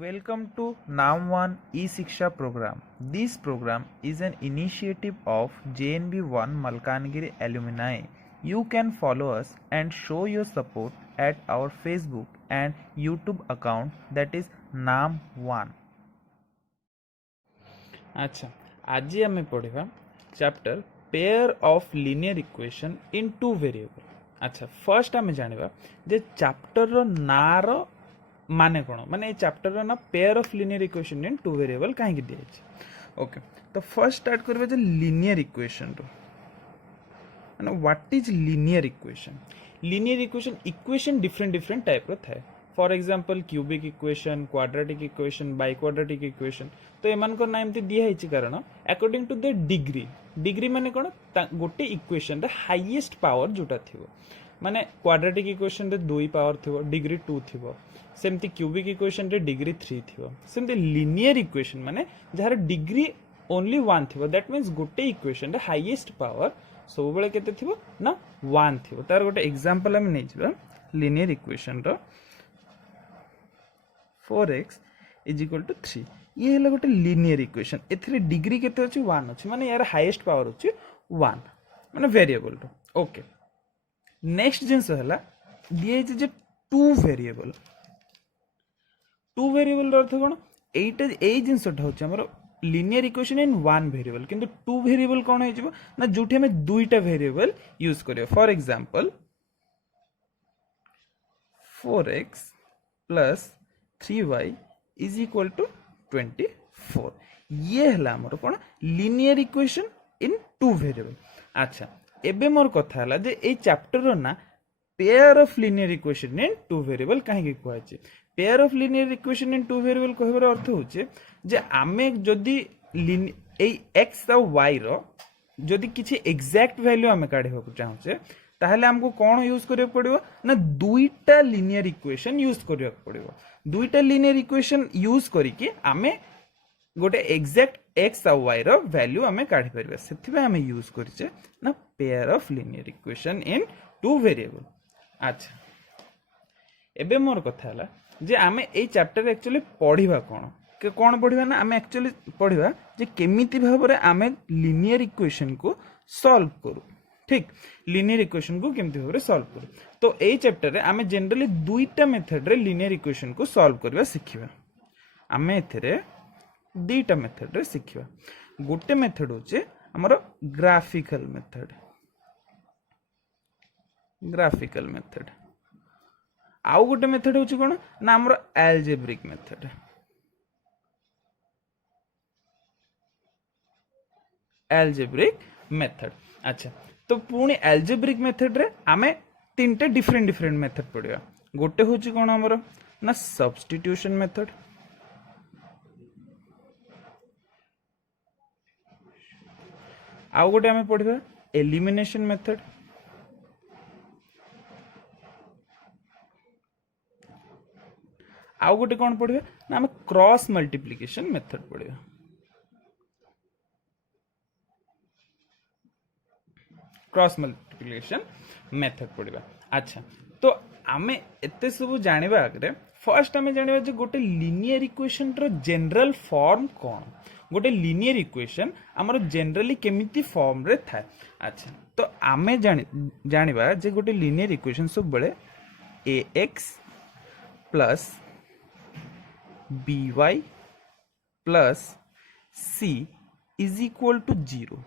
Welcome to Naam One e-Shiksha program. This program is an initiative of JNB1 Malkangiri alumni. You can follow us and show your support at our Facebook and YouTube account, that is Naam One. अच्छा, आज आम पढ़ा chapter pair of linear equation in two variable. अच्छा, first आम जाना जे chapter नार माने कौन माने चैप्टर ना pair of linear equation in two variable कहीं दिया. ओके, तो फर्स्ट स्टार्ट करबे जे लिनियर इक्वेशन रो माने what is linear equation. Linear equation equation different type रो थाए. For example cubic equation, quadratic equation, biquadratic equation. तो एमान को नाम दिया है कारण अकॉर्डिंग टू द डिग्री माने कौन गोटे इक्वेशन रे हाईएस्ट पावर जोटा थिवो. माने क्वाड्रेटिक इक्वेशन रे 2 पावर थिवो, डिग्री 2 थिवो. सेमती क्यूबिक इक्वेशन रे डिग्री 3 थिवो. सेमती लिनियर इक्वेशन माने जहार डिग्री ओनली 1 थिवो. दैट मीन्स गोटे इक्वेशन रे हाईएस्ट पावर सब बेले केते थिवो ना 1 थिवो. तार गोटे एग्जांपल हम नै जिबा लिनियर इक्वेशन रो 4x इज इक्वल टू 3. ये है गोटे लिनियर इक्वेशन. एथिरे डिग्री केते अछि 1 अछि माने यार हाईएस्ट पावर अछि 1 माने वेरिएबल रो. ओके, नेक्स्ट जिंस हला दिए जे 2 वेरिएबल. 2 वेरिएबल अर्थ कोन एटा ए जिंसटा होछि हमर लिनियर इक्वेशन इन 1 वेरिएबल. किंतु 2 वेरिएबल कोन होय जिवो ना जोठी हमें दुईटा वेरिएबल यूज करियो. For example 4x plus 3y is equal to 24. ये हला हमर कोन लिनियर इक्वेशन इन 2 वेरिएबल. अच्छा, एबे मोर कथा हला जे ए चैप्टर रो ना pair of linear equation in 2 variable काहे कहै छै. Pair of linear equation in 2 variable कहबार अर्थ होचे जे आमे जदी ए x और y रो जदी किछि एग्जैक्ट वैल्यू आमे काढे को चाहछे ताहले हमको कोन यूज करे पड़िबो ना दुईटा लिनियर इक्वेशन यूज करे पड़िबो. दुईटा लिनियर इक्वेशन यूज करिकि आमे गोटे एग्जैक्ट x और y रो वैल्यू आमे काढी परबा. सेथिबे आमे यूज करछे ना pair of linear equation in 2 variable. अच्छा, एबे मोर कथा हला जे आमे ए चैप्टर एक्चुअली पढ़िबा कोन पढ़िबा ना आमे एक्चुअली पढ़िबा जे केमिति भाबरे आमे लिनियर इक्वेशन को सॉल्व करू. ठीक, लिनियर इक्वेशन को केमिति भाबरे सॉल्व करू. तो ए चैप्टर रे आमे जनरली दुईटा मेथड रे लिनियर इक्वेशन को सॉल्व करबा सिखिबा. आमे एथरे दुईटा मेथड रे सिखिबा. गोटे मेथड होचे हमर ग्राफिकल मेथड. आउ गोटे मेथड होची कोन ना हमर एल्जेब्रिक मेथड. अच्छा, तो पुणी एल्जेब्रिक मेथड रे आमे तीनटे डिफरेंट मेथड पढ़िया. गोटे होची कोन हमर ना सब्स्टिट्यूशन मेथड. आउ गोटे आमे पढ़िबा एलिमिनेशन मेथड. आउ गोटे कौन पढ़िबा ना हम क्रॉस मल्टीप्लिकेशन मेथड पढ़िबा. अच्छा, तो आमे एते सब जानिबा आगरे फर्स्ट आमे जानिबा जे गोटे लिनियर इक्वेशन रो जनरल फॉर्म कोन. गोटे लिनियर इक्वेशन हमर जनरली केमिति फॉर्म रे थाए. अच्छा, तो आमे जानिबा जे गोटे लिनियर इक्वेशन सब बळे ax plus by plus c is equal to 0.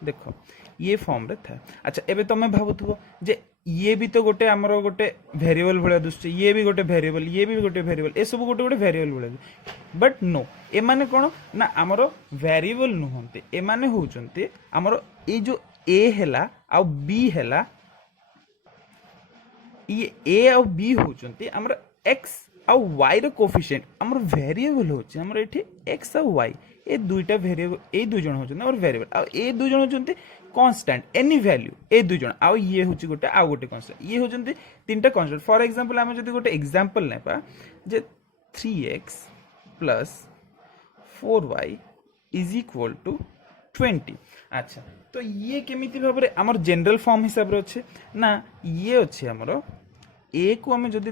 देखो ये फॉर्म रे था. अच्छा, एबे तमे भाबुथबो जे ये भी तो गोटे हमर गोटे वेरिएबल भले दुसचे, ये भी गोटे वेरिएबल, ये भी गोटे वेरिएबल, ए सब गोटे वेरिएबल भले. बट नो, ए माने कोन ना हमर वेरिएबल नहंते. ए माने होचंते हमर ए जो a हैला आ b हैला, ये a और b होचंते हमर x और y रो कोफिशिएंट. हमर वेरिएबल होचे हमर एठी x और y. ए दुईटा वेरिएबल, ए दुई जण होचन और वेरिएबल, आ ए दुई जण होचंते कांस्टेंट एनी वैल्यू. ए दुई जण आ ये होची गोटे आ गोटे कांस्टेंट. ये होचंते तीनटा कांस्टेंट. फॉर एग्जांपल हम जदी गोटे एग्जांपल नेपा जे 3x plus 4y is equal to 20. अच्छा, तो ये केमिति भाबरे हमर जनरल फॉर्म हिसाब रे अछि ना. ये अछि हमर a को हम जदी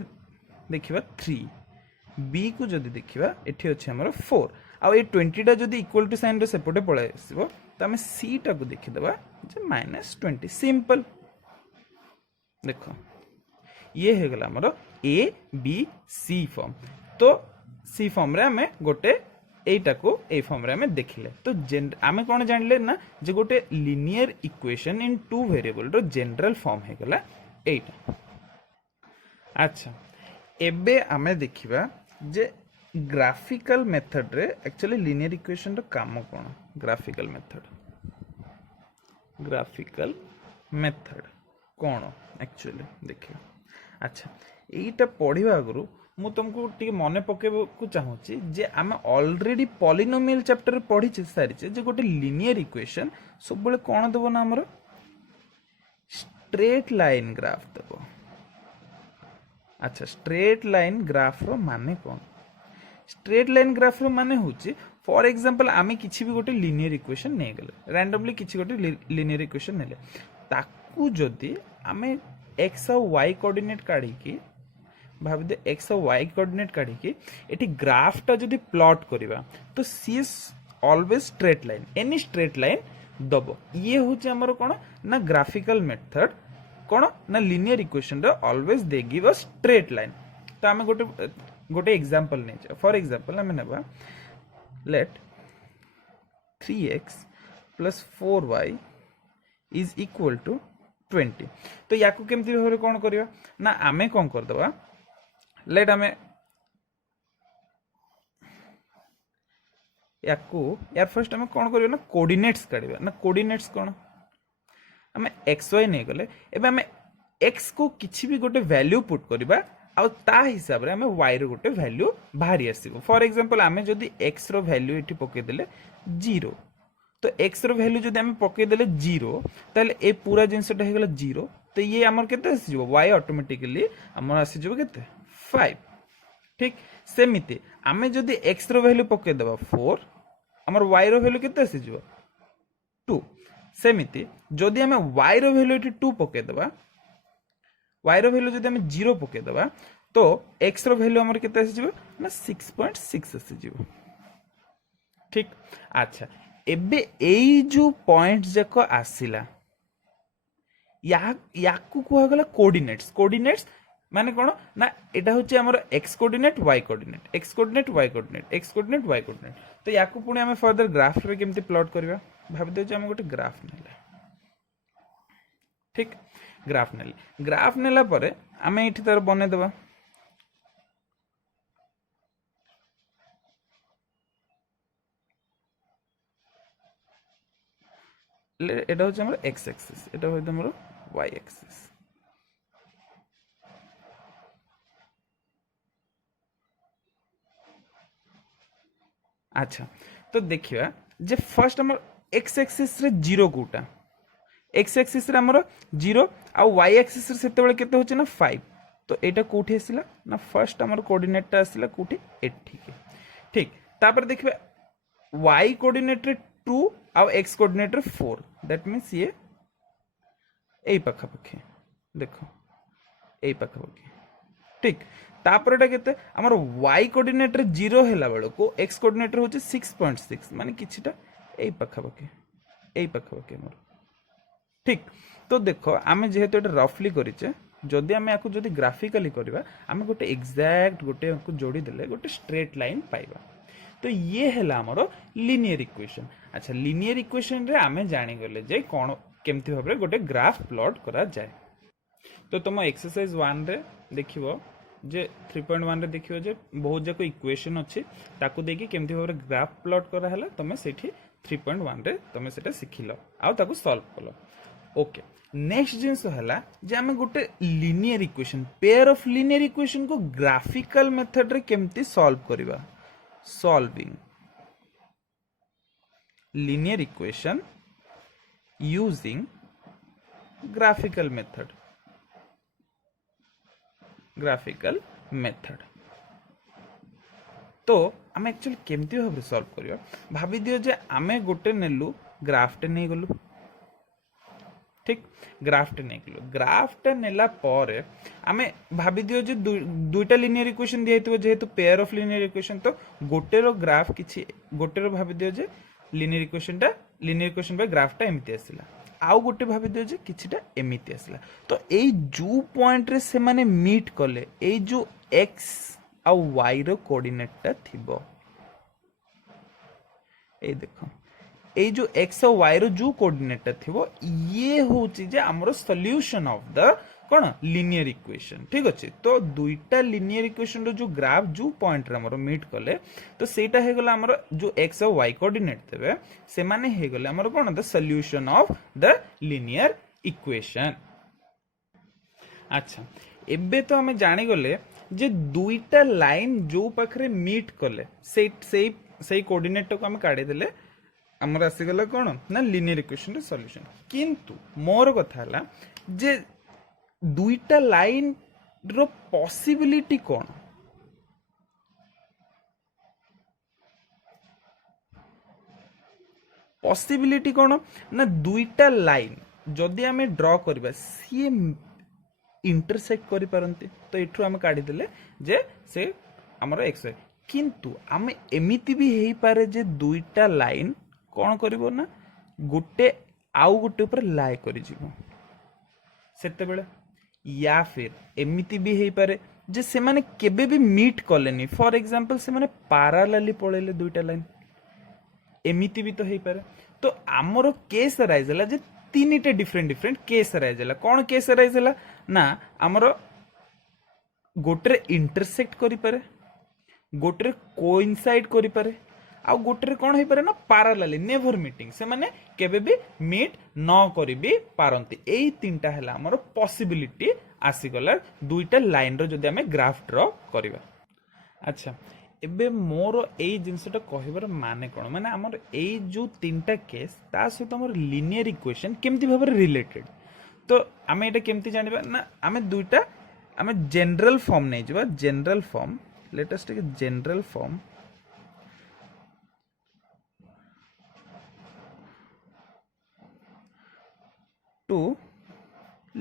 देखिबा 3 बी को जदि देखिबा एठी अछि हमर 4 आ ए 20 टा जदि इक्वल टू साइन रे सेपटे पळे आसीबो त हम सी टा को देखि देबा जे -20 सिंपल। देखो ये हो गला हमर ए बी सी फॉर्म। तो सी फॉर्म रे हमें गोटे एटा को ए फॉर्म रे हमें देखिले तो आमे कोन जानले ना जे गोटे linear equation in two variable रो जनरल फॉर्म हे गला एटा। अच्छा एबे आमे देखिबा जे ग्राफिकल मेथड रे एक्चुअली लीनियर इक्वेशन रो काम कोन। ग्राफिकल मेथड कोन एक्चुअली देखियो। अच्छा एटा पढ़िबा गुरु मु तुमको टिके मने पकेबो को चाहूची जे आमे ऑलरेडी पॉलिनोमियल चैप्टर पढ़ी सारिचे जे गोटे लीनियर इक्वेशन सब बेले कोन देबो ना हमरो स्ट्रेट लाइन ग्राफ देबो। अच्छा स्ट्रेट लाइन ग्राफ रो माने कोन। स्ट्रेट लाइन ग्राफ रो माने होची फॉर एग्जांपल आमे किछि भी गोटे लीनियर इक्वेशन नै गेले रैंडमली किछि गोटे लीनियर इक्वेशन नेले ताकू जदी आमे x और y कोऑर्डिनेट काढी की भाव दे x और y कोऑर्डिनेट काढी की एठी ग्राफ टा जदी प्लॉट करिबा तो सी is always straight line any straight line दबो। ये होची हमर कोन ना ग्राफिकल मेथड कोन ना लीनियर इक्वेशन रे always they give a straight line. तो हमें गोटे एग्जांपल नै फॉर एग्जांपल हमें नेबा late 3x + 4y is equal to 20। तो याकू केमती भाबरे कोन करिवा ना आमे कोन कर दबा लेट आमे याकू यार फर्स्ट आमे कोन करिवा ना कोऑर्डिनेट्स काढिबा ना कोऑर्डिनेट्स कोन आमे xy नै गले एबे आमे x को किछि भी गोटे वैल्यू पुट करिबा आ ता हिसाब रे आमे y रो गोटे वैल्यू बाहरी आसीबो। फॉर एग्जांपल आमे जदी x रो वैल्यू एठी पके देले 0 तो x रो वैल्यू जदी आमे पके देले 0 ताले ए पूरा जिंसटा हे गेला 0 तो ये हमर केते आसी जिवो y ऑटोमेटिकली हमर आसी जिवो केते 5। ठीक सेमिति आमे जदी x रो वैल्यू पके देबा 4 हमर y रो वैल्यू केते आसी जिवो 2। सेमिति जदी आमे y रो वैल्यू एठी 2 पके देबा y रो वैल्यू जदी आमे 0 पके देबा तो x रो वैल्यू हमर केते आसी जिवो ना 6.6 आसी जिवो। ठीक अच्छा एबे एई जो पॉइंट्स जको आसिला याकू कुहा गला कोऑर्डिनेट्स माने कोन ना एटा होची हमर x coordinate y coordinate x coordinate y coordinate x coordinate y coordinate. तो याकू पुणी हमें फर्दर ग्राफ रे केमती प्लॉट करबा भाबि दे जे हम गोटे ग्राफ नेला। ठीक ग्राफ नेला परे हमें एठी तार बने देबा एटा होची हमर x एक्सिस एटा होय हमर y एक्सिस। अच्छा तो देखिबा जे फर्स्ट हमर x एक्सिस रे 0 कोटा x एक्सिस रे हमर 0 आ y एक्सिस रे सेते बेले केते होची ना 5 तो एटा कोठी आसिला ना फर्स्ट हमर कोऑर्डिनेट ता आसिला कोठी एठी के। ठीक तापर देखिबा y कोऑर्डिनेट रे 2 आ x कोऑर्डिनेट रे 4 दैट मींस ये एई पखा पखे देखो एई पखा पखे। ठीक तापर एटा केते हमर y कोऑर्डिनेट रे 0 हैला बेलो को x कोऑर्डिनेट रे होची 6.6 माने किछिटा एई पखा पखे मोर। ठीक तो देखो आमे जेहेतु एटा रफली करिचे जदि आमे याकू जदि ग्राफिकली करबा आमे गोटे एग्जैक्ट गोटे को जोड़ी देले गोटे स्ट्रेट लाइन पाइबा। तो ये हैला हमरो लीनियर इक्वेशन। अच्छा लीनियर इक्वेशन रे आमे जानि गले जे कोन केमती भाबरे गोटे ग्राफ प्लॉट करा जाय। तो तुम एक्सरसाइज 1 रे देखिबो जे 3.1 रे देखिबो जे बहुत जाको इक्वेशन अछि ताकू देखि केमती भाबरे ग्राफ प्लॉट करा हैला तमे सेठी 3.1 रे तमे सेटा सिखिलो आ ताकू सॉल्व कलो। ओके नेक्स्ट जिंस हैला जे आमे गोटे linear equation pair of linear equation को ग्राफिकल मेथड रे केमती सॉल्व करिबा। Solving linear equation using graphical method तो आम एक्चुअली केमती भाव सॉल्व करिया भाभी दियो जे आमे गोटे नेलु ग्राफ टे नहीं गलु ठीक ग्राफटे नहीं ग्राफटा नेला पर आमे भाभी दियो जे दुईटा लिनियर इक्वेशन दिया हेतु जेहेतु पेयर ऑफ लिनियर इक्वेशन तो गोटेरो ग्राफ किछि गोटेरो भाभी दियो जे लिनियर इक्वेशन बाय ग्राफटा एमिति आसिला आउ गोटे भाभी दियो जे किछिटा एमिति आसिला तो एई जो पॉइंट रे से माने मीट कले एई जो x आ y रो कोऑर्डिनेटटा थिबो ए देखो ए जो x और y रो जो कोऑर्डिनेट थिबो ये होची जे हमरो सॉल्यूशन ऑफ द कोन लिनियर इक्वेशन ठीक अछि तो दुईटा लिनियर इक्वेशन रो जो ग्राफ जो पॉइंट रे हमरो मीट कले तो सेटा हे गला हमरो जो x और y कोऑर्डिनेट देबे से माने हे गले हमरो कोन the solution of the linear equation अच्छा एबे तो हमें जानि गले जे दुईटा लाइन जो पाखरे मीट कले से कोऑर्डिनेट को हम काढी देले हमर आसीगला कौन ना लिनियर इक्वेशन रे सॉल्यूशन किंतु मोर कथा हला जे दुईटा लाइन रो पॉसिबिलिटी कौन पॉसिबिलिटी कौन ना दुईटा लाइन जदि आमे ड्रॉ करबा सी इंटरसेक्ट करि पारंती तो एठु हम काढी देले जे से हमर एक्स किंतु आमे एमिति भी हेई पारे जे दुईटा लाइन कौन करिवो ना गोटे आउ गोटे ऊपर लाए करि जीवो सेते बेले या फिर एमिति भी हेई पारे जे से माने केबे भी मीट कलेनी फॉर एग्जांपल से माने पैरेलली पळेले दुईटा लाइन एमिति भी तो हेई पारे तो हमरो केस राइज हला जे तीनटे डिफरेंट केस राइज हला कौन केस राइज हला ना हमरो गोटे इंटरसेक्ट करि पारे गोटे कोइनसाइड करि पारे आ गोटे कौन हो पारे ना पैरेलली नेवर मीटिंग से माने केबे भी मीट न करि भी पारंती एई तीनटा हला हमर पॉसिबिलिटी आसी गला दुईटा लाइन रो जदि हमें ग्राफ ड्रॉ करबा अच्छा एबे मोर एई जिंसटा कहबार माने कोन माने हमर एई जो तीनटा केस ता सहित हमर लिनियर इक्वेशन केमती भाबरे रिलेटेड तो हमें एटा केमती जानिबा ना हमें दुईटा हमें जनरल फॉर्म नै जबा general form let us take general form to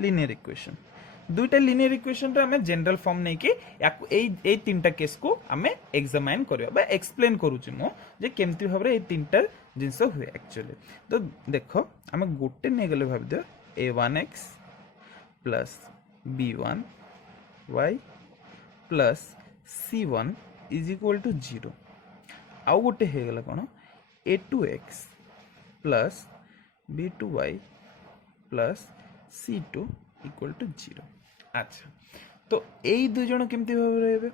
linear equation दुईटा लिनियर इक्वेशन रे हमें जनरल फॉर्म नै कि याकु ए तीनटा केस को हमें एग्जामिन करबा बा एक्सप्लेन करूची मो जे केमती भाबरे ए तीनटा जिंस हुए एक्चुअली तो देखो हमें गोटे नै गले भाब दे a1x plus b1y plus c1 is equal to 0 आउ गोटे हे गला कोन a2x plus b2y plus c2 equal to 0 अच्छा तो एई दुई जण केमती भाबरे हेबे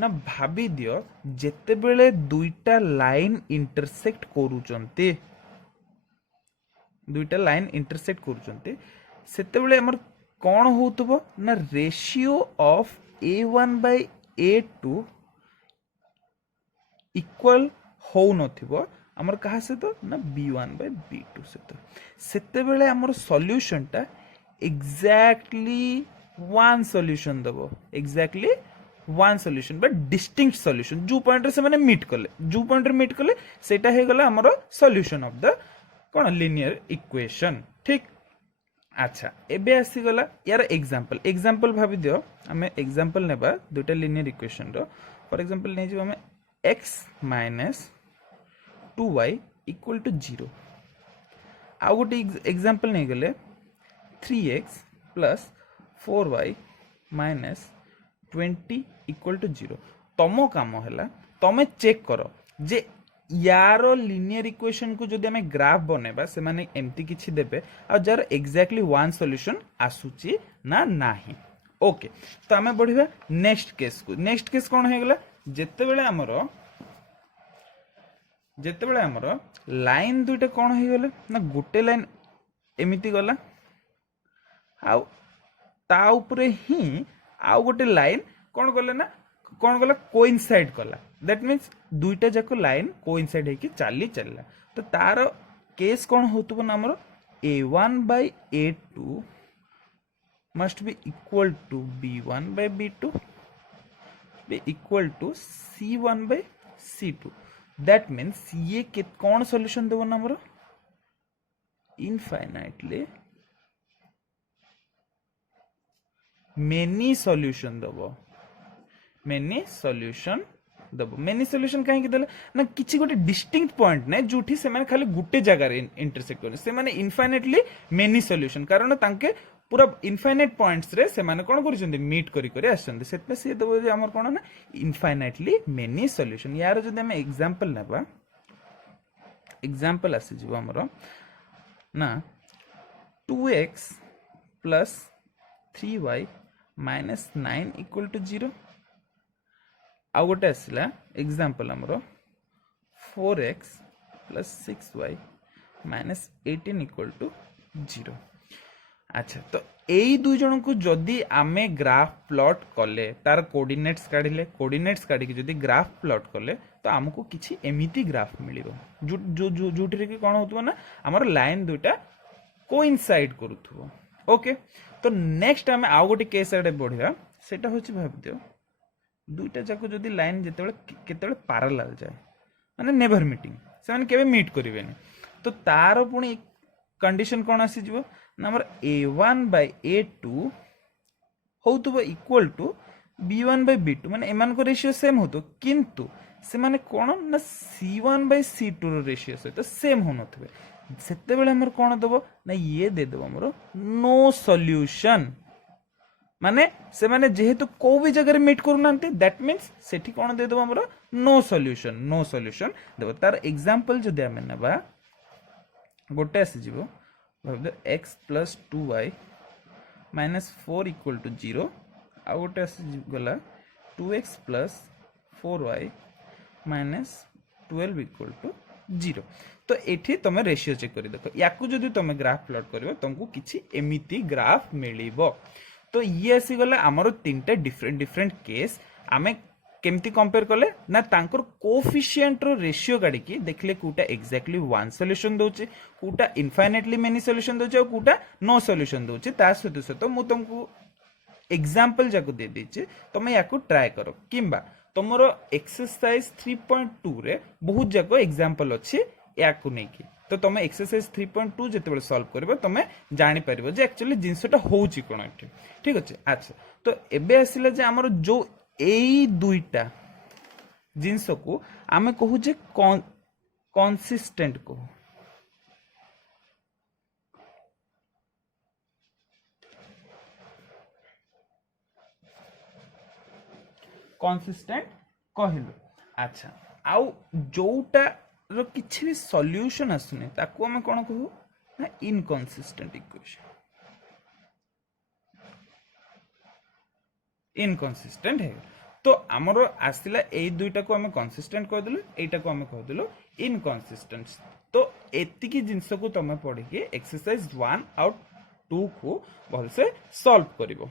ना भाबी दियो जेते बेले दुईटा लाइन इंटरसेक्ट करूचंती दुईटा लाइन इंटरसेक्ट करूचंती सेते बेले हमर कोन होतबो ना ratio of a1 bye a2 equal हो नथिबो हमर कहा से तो ना b1 बाय b2 से तो सेते बेले हमर सॉल्यूशन टा एग्जैक्टली वन सॉल्यूशन दबो exactly one solution but distinct solution जो पॉइंट से माने मीट कले सेटा हे गला हमर सॉल्यूशन ऑफ द कोन लिनियर इक्वेशन ठीक अच्छा एबे आसी गला यार एग्जांपल भाबी दियो हमें एग्जांपल नेबा दुटा लिनियर इक्वेशन रो फॉर एग्जांपल नै जे हमें x minus 2y equal to 0 आ गोटे एग्जांपल नै गले 3x plus 4y minus 20 equal to 0 तमो काम हैला तमे चेक करो जे यारो लिनियर इक्वेशन को जदि हमें ग्राफ बनेबा से माने एम्ति किछि देबे आ जार एग्जैक्टली वन सॉल्यूशन आसुची ना नाही ओके तो हमें बढ़िबा नेक्स्ट केस कोन हे गेला जेते बेले हमरो लाइन दुइटा कोन हे गेले ना गुटे लाइन एमिति गला आ ता ऊपर ही आ गोटे लाइन कोन गले ना कोन गला कोइनसाइड कला दैट मींस दुईटा जाको लाइन कोइनसाइड है कि चलला तो तार केस कोन होतबो ना हमरो a1 by a2 must be equal to b1 by b2 be equal to c1 by c2 that means ये कौन सॉल्यूशन देबो ना हमरो इनफाइनाइटली मेनी सॉल्यूशन दबो, मेनी सॉल्यूशन दबो। मेनी सॉल्यूशन कहीं देले ना किछि गोटे डिस्टिंक्ट पॉइंट नै जोठी से माने खाली गुटे जगह रे इंटरसेक्ट करे, से माने इनफाइनाइटली मेनी सॉल्यूशन, कारण तांके पूरा इनफाइनाइट पॉइंट्स रे से माने कोन करिसंदी मीट करी करी आछंदी, सेतमे से दबो जे हमर कोन ना इनफाइनाइटली मेनी सॉल्यूशन। यार जदि हम एग्जांपल नेबा, एग्जांपल आसी जीव हमर ना 2x plus 3y minus 9 equal to 0। आउ गोटे आसला एग्जांपल हमर 4x plus 6y minus 18 equal to 0। अच्छा, तो यही दुई जन को जदि आमे ग्राफ प्लॉट कले, तार कोऑर्डिनेट्स काढिले, कोऑर्डिनेट्स काढी कि जदि ग्राफ प्लॉट कले तो हमको किछि एमिति ग्राफ मिलिबो जो जो जो जोठी कि कोन होतबो ना हमर लाइन दुइटा कोइनसाइड करूथबो। ओके, तो नेक्स्ट आमे आउ गोटे केस आडे बढ़िया, सेटा होछि भाबि दियो दुइटा जाको जदि लाइन जेतेबेले केतेबेले पैरेलल जाय माने नेवर मीटिंग, से माने केबे मीट करिवेनी, तो तार पुनी कंडीशन कोन आसी जिवो ना हमर a1 by a2 होतबो equal to b1 by b2, माने एमान को रेशियो सेम होतो, किंतु से माने कोन ना c1 by c2 रो रेशियो सहित सेम होनथबे। सेते बेले हमर कोन दबो ना ये दे दबो हमर नो सॉल्यूशन, माने से माने जेहेतु को भी जगह मीट करू नांते, दैट मींस सेठी कोन दे दबो हमर नो सॉल्यूशन, नो सॉल्यूशन देबो। तार एग्जांपल जदि हम नेबा गोटे आसी जीवो भाव x plus 2y minus 4 equal to 0, आ गोटे आसी गला 2x plus 4y minus 12 equal to 0। तो एठी तमे रेशियो चेक करि देखो, याकू जदि तमे ग्राफ प्लॉट करिवो तुमको किछि एमिति ग्राफ मिलिबो। तो ये आसी गला हमरो तीनटा डिफरेंट डिफरेंट केस, आमे केमती कंपेयर कले ना तांकर कोफिशिएंट रो रेशियो काढी की देखले कोटा एक्जेक्टली वन सॉल्यूशन दोचे, कोटा इनफाइनाइटली मेनी सॉल्यूशन दोचे और कोटा नो सॉल्यूशन दोचे। ता सहित सहित मु तुमको एग्जांपल जाको दे देचे, तमे याको ट्राई करो, किंबा तमरो एक्सरसाइज 3.2 रे बहुत जाको एग्जांपल अछि याको नै की, तो तमे एक्सरसाइज 3.2 जेतेबेले सॉल्व करबो तमे जानि परिबो जे एक्चुअली जिंसटा होउची कोन एठी। ठीक अछि। अच्छा, तो एबे आसिला जे हमरो जो एई दुईटा जिंस को आमे कहू जे कंसिस्टेंट को, कंसिस्टेंट कहलु। अच्छा, आउ जोटा रो किछि भी सॉल्यूशन आसुने ताको आमे कोन कहू ना इनकंसिस्टेंट इक्वेशन, इनकंसिस्टेंट है। तो हमरो आसिला ए दुईटा को आमे कंसिस्टेंट कह देलु, एटा को आमे कह देलु इनकंसिस्टेंट। तो एति की जिंस को तमे पढी के एक्सरसाइज 1 और 2 को भल से सॉल्व करिवो।